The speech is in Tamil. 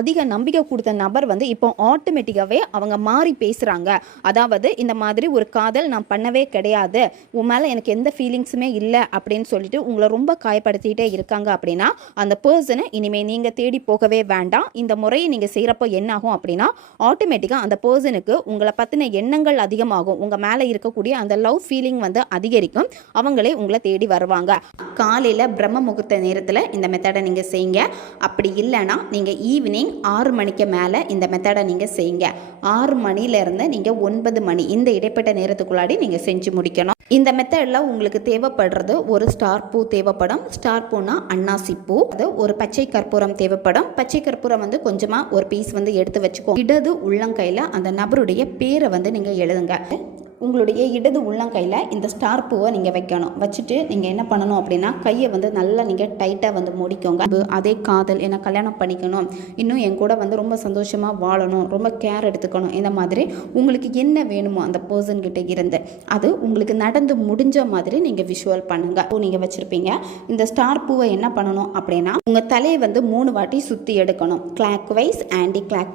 அதிக நம்பிக்கை கொடுத்த நபர் வந்து இப்போ ஆட்டோமேட்டிக்காகவே அவங்க மாறி பேசுகிறாங்க. அதாவது இந்த மாதிரி ஒரு காதல் நான் பண்ணவே கிடையாது, உன் மேலே எனக்கு எந்த ஃபீலிங்ஸுமே இல்லை அப்படின்னு சொல்லிட்டு உங்களை ரொம்ப காயப்படுத்திகிட்டே இருக்காங்க அப்படின்னா அந்த பர்சனை இனிமேல் நீங்கள் தேடி போகவே வேண்டாம். இந்த முறையை நீங்கள் செய்கிறப்போ என்ன ஆகும் அப்படின்னா ஆட்டோமேட்டிக்காக அந்த பர்சனுக்கு உங்களை பற்றின எண்ணங்கள் அதிகமாகும். உங்கள் மேலே இருக்கக்கூடிய அந்த லவ் ஃபீலிங் வந்து அதிகரிக்கும். அவங்களே உங்களை தேடி வருவாங்க. காலையில் பிரம்ம முகூர்த்த நேரத்தில் இந்த மெத்தடை நீங்கள் செய்யுங்க. அப்படி இல்லைன்னா நீங்கள் ஈவினிங் 6 மணிக்கு மேலே இந்த மெத்தடை நீங்கள் செய்யுங்க. 6 மணிலேருந்து நீங்கள் 9 மணி இந்த இடைப்பட்ட நேரத்துக்குள்ளாடி நீங்கள் செஞ்சு முடிக்கணும். இந்த மெத்தடில் உங்களுக்கு தேவைப்படுறது ஒரு ஸ்டார் பூ தேவைப்படும். ஸ்டார் பூனா அன்னாசி பூ. அது ஒரு பச்சை கற்பூரம் தேவைப்படும். பச்சை கற்பூரம் வந்து கொஞ்சமாக ஒரு பீஸ் வந்து எடுத்து வச்சுக்கோ. இடது உள்ளங்கையில் அந்த நபருடைய பேரை வந்து நீங்கள் எழுதுங்க. உங்களுடைய இடது உள்ளங்கையில் இந்த ஸ்டார் பூவை நீங்கள் வைக்கணும். வச்சுட்டு நீங்கள் என்ன பண்ணணும் அப்படின்னா கையை வந்து நல்லா நீங்கள் டைட்டாக வந்து முடிக்கோங்க. அதே காதல், என்னை கல்யாணம் பண்ணிக்கணும், இன்னும் என் கூட வந்து ரொம்ப சந்தோஷமாக வாழணும், ரொம்ப கேர் எடுத்துக்கணும், இந்த மாதிரி உங்களுக்கு என்ன வேணுமோ அந்த பர்சன்கிட்ட இருந்து அது உங்களுக்கு நடந்து முடிஞ்ச மாதிரி நீங்கள் விஷுவல் பண்ணுங்கள். பூ நீங்கள் வச்சுருப்பீங்க. இந்த ஸ்டார் பூவை என்ன பண்ணணும் அப்படின்னா உங்கள் தலையை வந்து 3 வாட்டி சுற்றி எடுக்கணும். Clock wise, anti clock